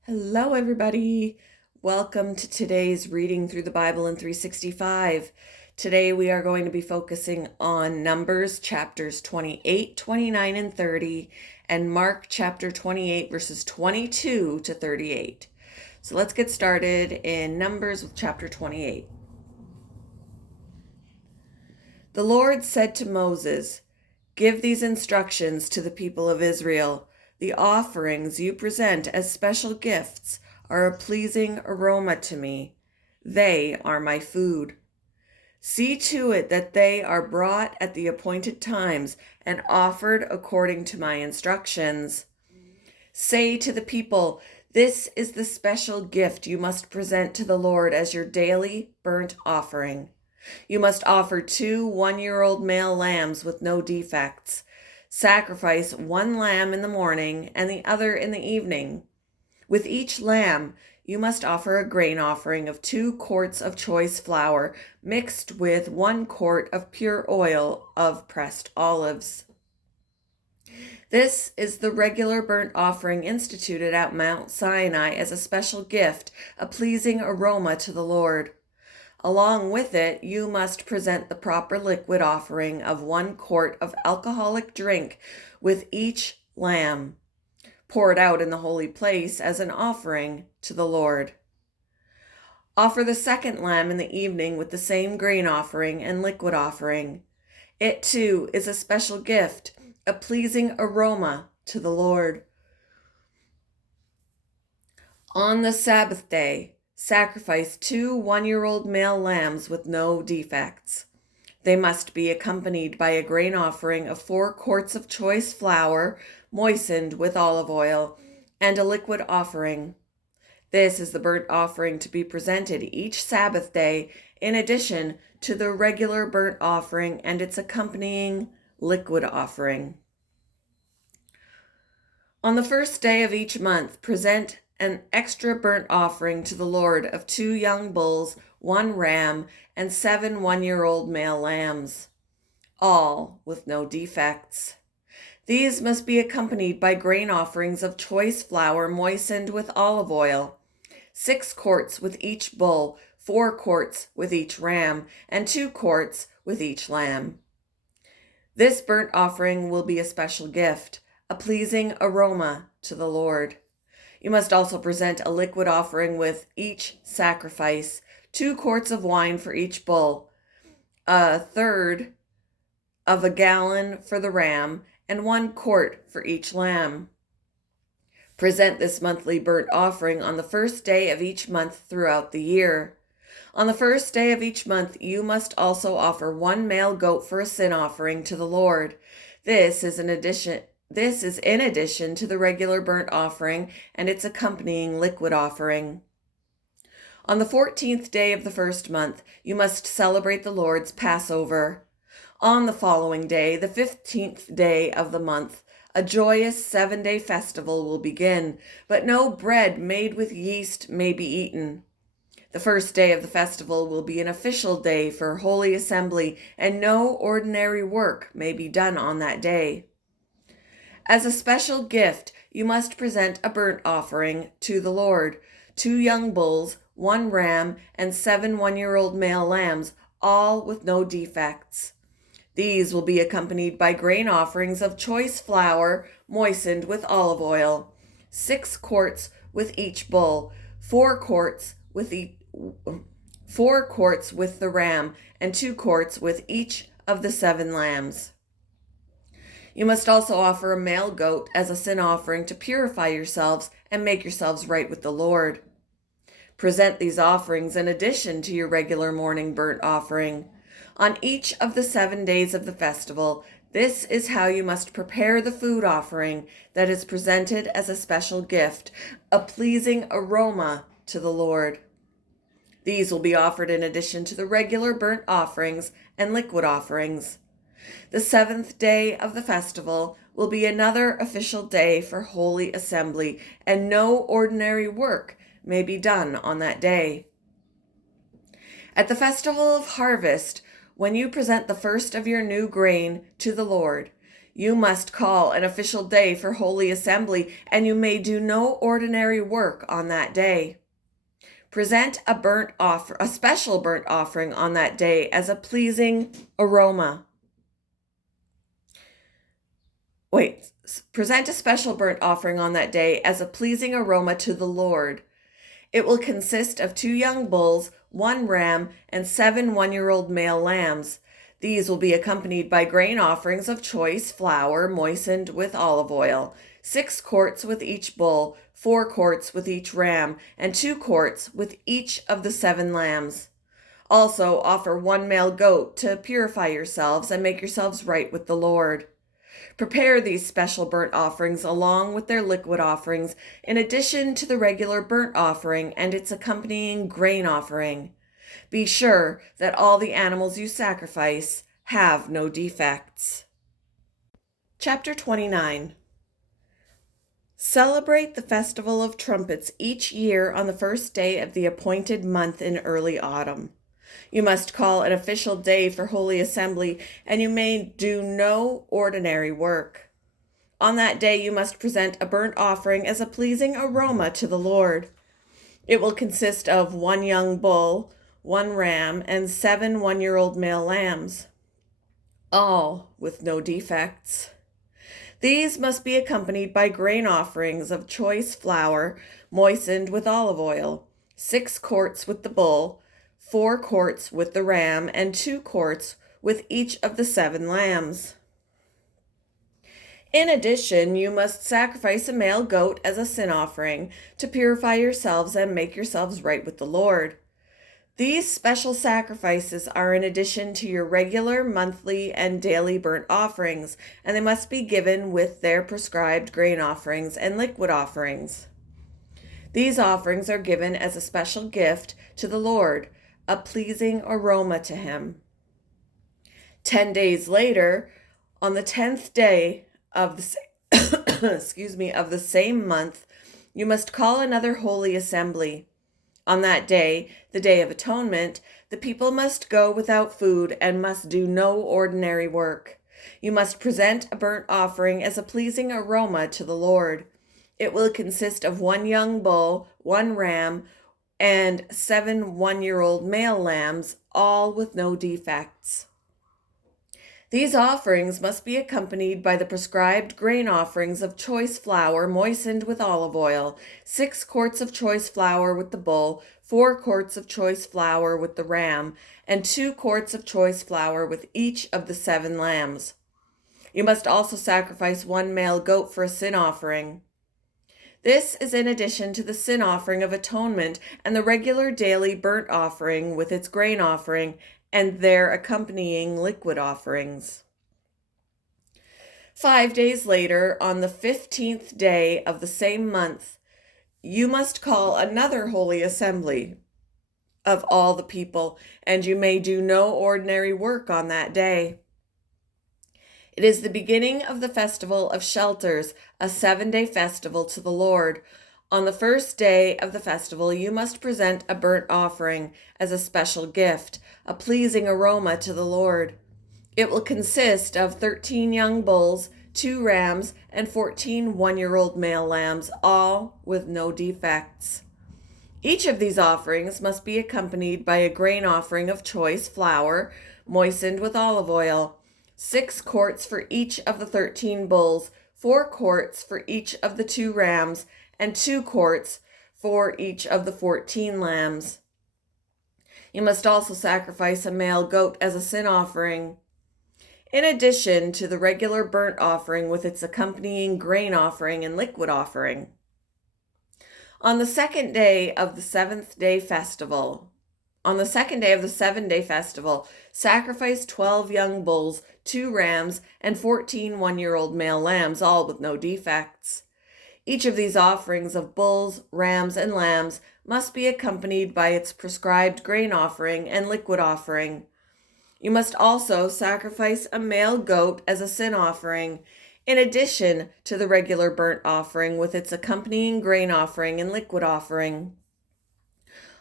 Hello, everybody. Welcome to today's reading through the Bible in 365. Today we are going to be focusing on Numbers chapters 28, 29, and 30, and Mark chapter 28, verses 22 to 38. So let's get started in Numbers with chapter 28. The Lord said to Moses, "Give these instructions to the people of Israel. The offerings you present as special gifts are a pleasing aroma to me. They are my food. See to it that they are brought at the appointed times and offered according to my instructions. Say to the people, this is the special gift you must present to the Lord as your daily burnt offering. You must offer 2 one-year-old male lambs with no defects. Sacrifice 1 lamb in the morning and the other in the evening. With each lamb, you must offer a grain offering of 2 quarts of choice flour mixed with 1 quart of pure oil of pressed olives. This is the regular burnt offering instituted at Mount Sinai as a special gift, a pleasing aroma to the Lord. Along with it, you must present the proper liquid offering of 1 quart of alcoholic drink with each lamb. Pour it out in the holy place as an offering to the Lord. Offer the second lamb in the evening with the same grain offering and liquid offering. It too is a special gift, a pleasing aroma to the Lord. On the Sabbath day, sacrifice 2 one-year-old male lambs with no defects. They must be accompanied by a grain offering of 4 quarts of choice flour moistened with olive oil and a liquid offering. This is the burnt offering to be presented each Sabbath day in addition to the regular burnt offering and its accompanying liquid offering. On the first day of each month, present an extra burnt offering to the Lord of 2 young bulls, 1 ram, and 7 one-year-old male lambs, all with no defects. These must be accompanied by grain offerings of choice flour moistened with olive oil, 6 quarts with each bull, 4 quarts with each ram, and 2 quarts with each lamb. This burnt offering will be a special gift, a pleasing aroma to the Lord. You must also present a liquid offering with each sacrifice, 2 quarts of wine for each bull, 1/3 of a gallon for the ram, and 1 quart for each lamb. Present this monthly burnt offering on the first day of each month throughout the year. On the first day of each month, you must also offer 1 male goat for a sin offering to the Lord. This is in addition to the regular burnt offering and its accompanying liquid offering. On the 14th day of the first month, you must celebrate the Lord's Passover. On the following day, the 15th day of the month, a joyous 7-day festival will begin, but no bread made with yeast may be eaten. The first day of the festival will be an official day for Holy Assembly, and no ordinary work may be done on that day. As a special gift, you must present a burnt offering to the Lord, 2 young bulls, 1 ram, and 7 one-year-old male lambs, all with no defects. These will be accompanied by grain offerings of choice flour moistened with olive oil, 6 quarts with each bull, 4 quarts with the ram, and 2 quarts with each of the 7 lambs. You must also offer a male goat as a sin offering to purify yourselves and make yourselves right with the Lord. Present these offerings in addition to your regular morning burnt offering. On each of the 7 days of the festival, this is how you must prepare the food offering that is presented as a special gift, a pleasing aroma to the Lord. These will be offered in addition to the regular burnt offerings and liquid offerings. The 7th day of the festival will be another official day for Holy Assembly, and no ordinary work may be done on that day. At the festival of harvest, when you present the first of your new grain to the Lord, You must call an official day for holy assembly, and you may do no ordinary work on that day. Present a special burnt offering on that day as a pleasing aroma. Present a special burnt offering on that day as a pleasing aroma to the Lord. It will consist of 2 young bulls, 1 ram, and 7 one-year-old male lambs. These will be accompanied by grain offerings of choice flour moistened with olive oil, 6 quarts with each bull, 4 quarts with each ram, and 2 quarts with each of the 7 lambs. Also offer 1 male goat to purify yourselves and make yourselves right with the Lord. Prepare these special burnt offerings along with their liquid offerings, in addition to the regular burnt offering and its accompanying grain offering. Be sure that all the animals you sacrifice have no defects. Chapter 29. Celebrate the Festival of Trumpets each year on the first day of the appointed month in early autumn. You must call an official day for holy assembly, and you may do no ordinary work. On that day you must present a burnt offering as a pleasing aroma to the Lord. It will consist of 1 young bull, 1 ram, and 7 one-year-old male lambs, all with no defects. These must be accompanied by grain offerings of choice flour moistened with olive oil, 6 quarts with the bull, 4 quarts with the ram, and 2 quarts with each of the 7 lambs. In addition, you must sacrifice a male goat as a sin offering to purify yourselves and make yourselves right with the Lord. These special sacrifices are in addition to your regular monthly and daily burnt offerings, and they must be given with their prescribed grain offerings and liquid offerings. These offerings are given as a special gift to the Lord, a pleasing aroma to him. 10 days later, on the 10th day of the same month, you must call another holy assembly. On that day, the Day of Atonement, the people must go without food and must do no ordinary work. You must present a burnt offering as a pleasing aroma to the Lord. It will consist of 1 young bull, 1 ram, and 7 one-year-old male lambs, all with no defects. These offerings must be accompanied by the prescribed grain offerings of choice flour moistened with olive oil, 6 quarts of choice flour with the bull, 4 quarts of choice flour with the ram, and 2 quarts of choice flour with each of the 7 lambs. You must also sacrifice 1 male goat for a sin offering. This is in addition to the sin offering of atonement and the regular daily burnt offering with its grain offering and their accompanying liquid offerings. 5 days later, on the 15th day of the same month, you must call another holy assembly of all the people, and you may do no ordinary work on that day. It is the beginning of the Festival of Shelters, a 7-day festival to the Lord. On the first day of the festival, you must present a burnt offering as a special gift, a pleasing aroma to the Lord. It will consist of 13 young bulls, 2 rams, and 14 one-year-old male lambs, all with no defects. Each of these offerings must be accompanied by a grain offering of choice flour moistened with olive oil, 6 quarts for each of the 13 bulls, 4 quarts for each of the 2 rams, and 2 quarts for each of the 14 lambs. You must also sacrifice a male goat as a sin offering, in addition to the regular burnt offering with its accompanying grain offering and liquid offering. On the second day of the 7-day festival, sacrifice 12 young bulls, 2 rams, and 14 one-year-old male lambs, all with no defects. Each of these offerings of bulls, rams, and lambs must be accompanied by its prescribed grain offering and liquid offering. You must also sacrifice a male goat as a sin offering, in addition to the regular burnt offering with its accompanying grain offering and liquid offering.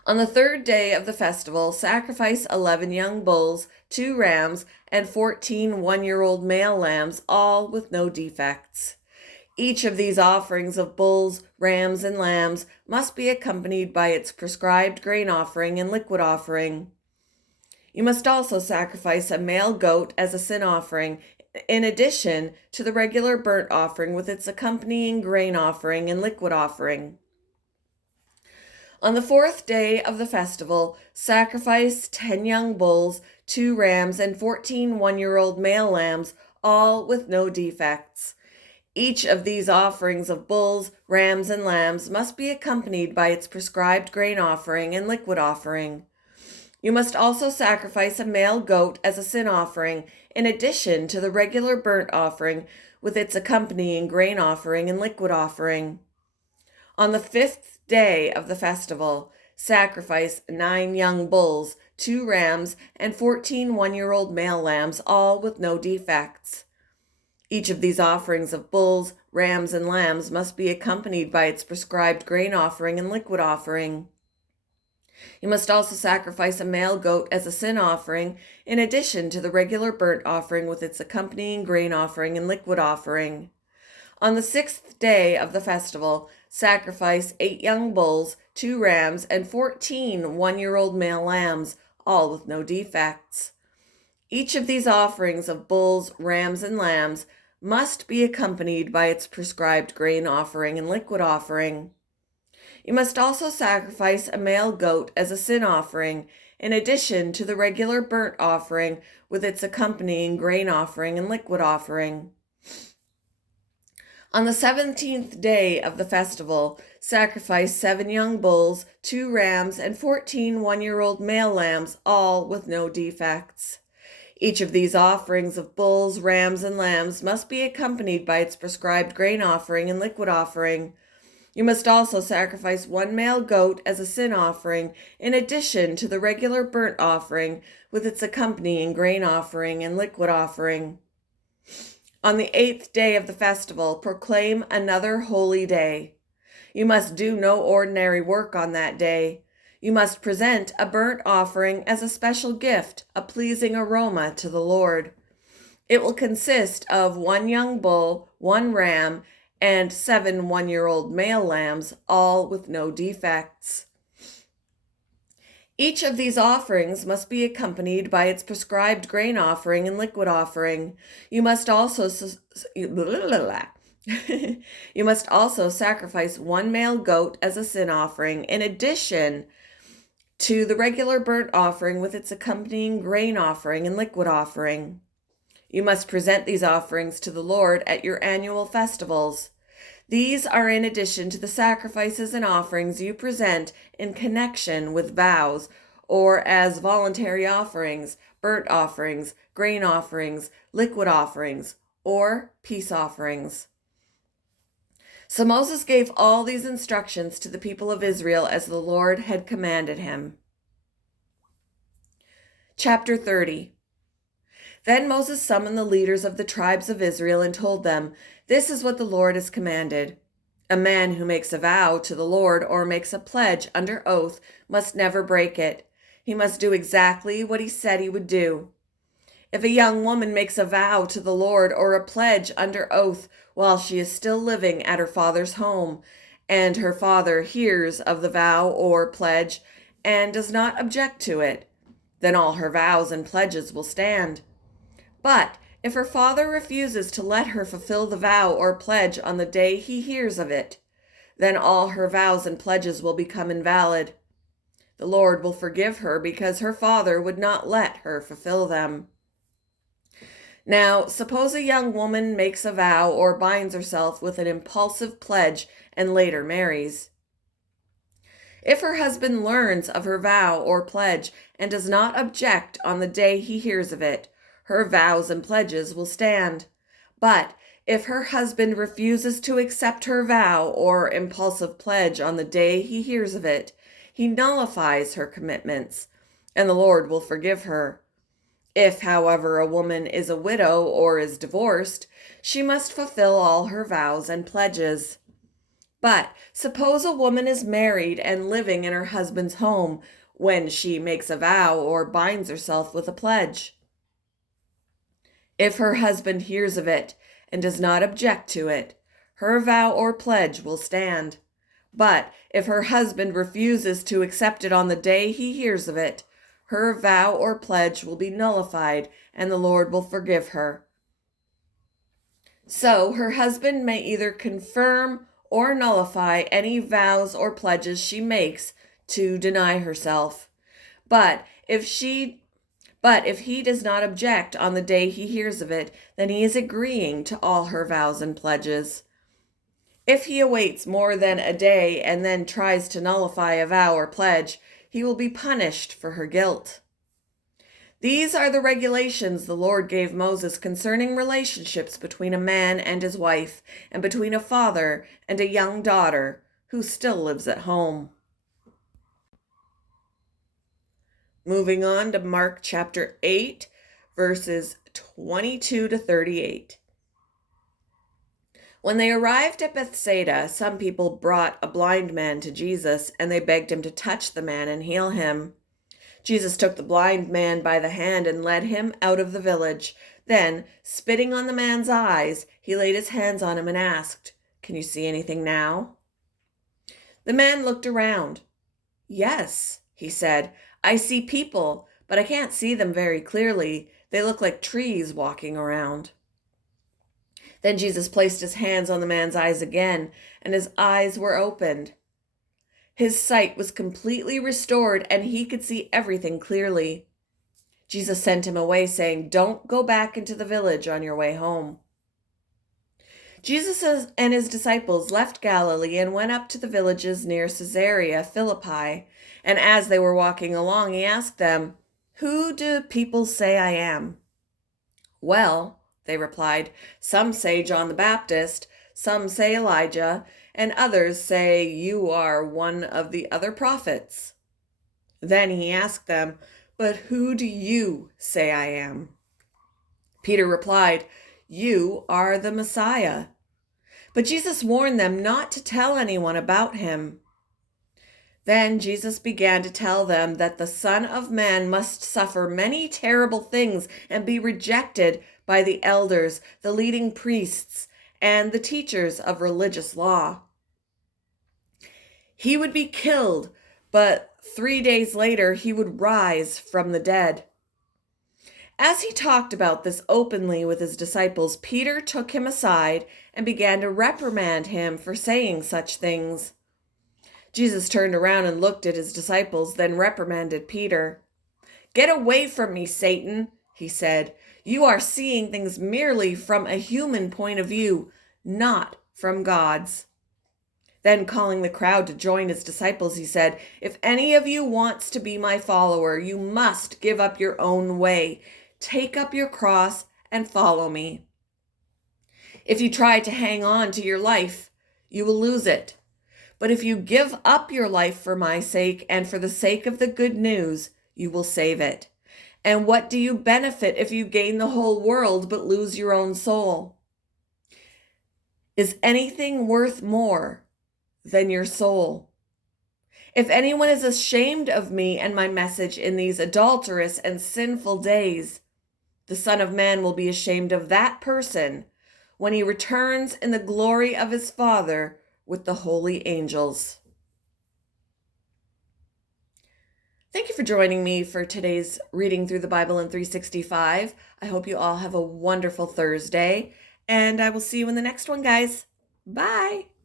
On the third day of the festival, sacrifice 11 young bulls, 2 rams, and 14 one-year-old male lambs, all with no defects. Each of these offerings of bulls, rams, and lambs must be accompanied by its prescribed grain offering and liquid offering. You must also sacrifice a male goat as a sin offering, in addition to the regular burnt offering with its accompanying grain offering and liquid offering. On the fourth day of the festival, sacrifice 10 young bulls, 2 rams, and 14 one-year-old male lambs, all with no defects. Each of these offerings of bulls, rams, and lambs must be accompanied by its prescribed grain offering and liquid offering. You must also sacrifice a male goat as a sin offering, in addition to the regular burnt offering with its accompanying grain offering and liquid offering. On the fifth day of the festival, sacrifice 9 young bulls, 2 rams, and 14 one-year-old male lambs, all with no defects. Each of these offerings of bulls, rams, and lambs must be accompanied by its prescribed grain offering and liquid offering. You must also sacrifice a male goat as a sin offering, in addition to the regular burnt offering with its accompanying grain offering and liquid offering. On the 6th day of the festival, sacrifice 8 young bulls, 2 rams, and 14 one-year-old male lambs, all with no defects. Each of these offerings of bulls, rams, and lambs must be accompanied by its prescribed grain offering and liquid offering. You must also sacrifice a male goat as a sin offering, in addition to the regular burnt offering with its accompanying grain offering and liquid offering. On the 17th day of the festival, sacrifice 7 young bulls, 2 rams, and 14 one-year-old male lambs, all with no defects. Each of these offerings of bulls, rams, and lambs must be accompanied by its prescribed grain offering and liquid offering. You must also sacrifice 1 male goat as a sin offering, in addition to the regular burnt offering with its accompanying grain offering and liquid offering. On the 8th day of the festival, proclaim another holy day. You must do no ordinary work on that day. You must present a burnt offering as a special gift, a pleasing aroma to the Lord. It will consist of 1 young bull, 1 ram, and 7 one-year-old male lambs, all with no defects. Each of these offerings must be accompanied by its prescribed grain offering and liquid offering. You must also sacrifice 1 male goat as a sin offering, in addition to the regular burnt offering with its accompanying grain offering and liquid offering. You must present these offerings to the Lord at your annual festivals. These are in addition to the sacrifices and offerings you present in connection with vows, or as voluntary offerings, burnt offerings, grain offerings, liquid offerings, or peace offerings. So Moses gave all these instructions to the people of Israel as the Lord had commanded him. Chapter 30. Then Moses summoned the leaders of the tribes of Israel and told them, "This is what the Lord has commanded. A man who makes a vow to the Lord or makes a pledge under oath must never break it. He must do exactly what he said he would do. If a young woman makes a vow to the Lord or a pledge under oath while she is still living at her father's home, and her father hears of the vow or pledge and does not object to it, then all her vows and pledges will stand. But if her father refuses to let her fulfill the vow or pledge on the day he hears of it, then all her vows and pledges will become invalid. The Lord will forgive her because her father would not let her fulfill them. Now, suppose a young woman makes a vow or binds herself with an impulsive pledge and later marries. If her husband learns of her vow or pledge and does not object on the day he hears of it, her vows and pledges will stand. But if her husband refuses to accept her vow or impulsive pledge on the day he hears of it, he nullifies her commitments, and the Lord will forgive her. If, however, a woman is a widow or is divorced, she must fulfill all her vows and pledges. But suppose a woman is married and living in her husband's home when she makes a vow or binds herself with a pledge. If her husband hears of it and does not object to it, her vow or pledge will stand. But if her husband refuses to accept it on the day he hears of it, her vow or pledge will be nullified and the Lord will forgive her. So her husband may either confirm or nullify any vows or pledges she makes to deny herself. But if he does not object on the day he hears of it, then he is agreeing to all her vows and pledges. If he awaits more than a day and then tries to nullify a vow or pledge, he will be punished for her guilt. These are the regulations the Lord gave Moses concerning relationships between a man and his wife, and between a father and a young daughter who still lives at home. Moving on to Mark chapter 8, verses 22 to 38. When they arrived at Bethsaida, some people brought a blind man to Jesus, and they begged him to touch the man and heal him. Jesus took the blind man by the hand and led him out of the village. Then, spitting on the man's eyes, he laid his hands on him and asked, "Can you see anything now?" The man looked around. "Yes," he said, "I see people, but I can't see them very clearly. They look like trees walking around." Then Jesus placed his hands on the man's eyes again, and his eyes were opened. His sight was completely restored, and he could see everything clearly. Jesus sent him away, saying, "Don't go back into the village on your way home." Jesus and his disciples left Galilee and went up to the villages near Caesarea Philippi. And as they were walking along, he asked them, "Who do people say I am?" "Well," they replied, "some say John the Baptist, some say Elijah, and others say you are one of the other prophets." Then he asked them, "But who do you say I am?" Peter replied, "You are the Messiah." But Jesus warned them not to tell anyone about him. Then Jesus began to tell them that the Son of Man must suffer many terrible things and be rejected by the elders, the leading priests, and the teachers of religious law. He would be killed, but 3 days later he would rise from the dead. As he talked about this openly with his disciples, Peter took him aside and began to reprimand him for saying such things. Jesus turned around and looked at his disciples, then reprimanded Peter. "Get away from me, Satan," he said. "You are seeing things merely from a human point of view, not from God's." Then, calling the crowd to join his disciples, he said, "If any of you wants to be my follower, you must give up your own way. Take up your cross and follow me. If you try to hang on to your life, you will lose it. But if you give up your life for my sake and for the sake of the good news, you will save it. And what do you benefit if you gain the whole world but lose your own soul? Is anything worth more than your soul? If anyone is ashamed of me and my message in these adulterous and sinful days, the Son of Man will be ashamed of that person when he returns in the glory of his Father with the holy angels." Thank you for joining me for today's reading through the Bible in 365. I hope you all have a wonderful Thursday, and I will see you in the next one, guys. Bye.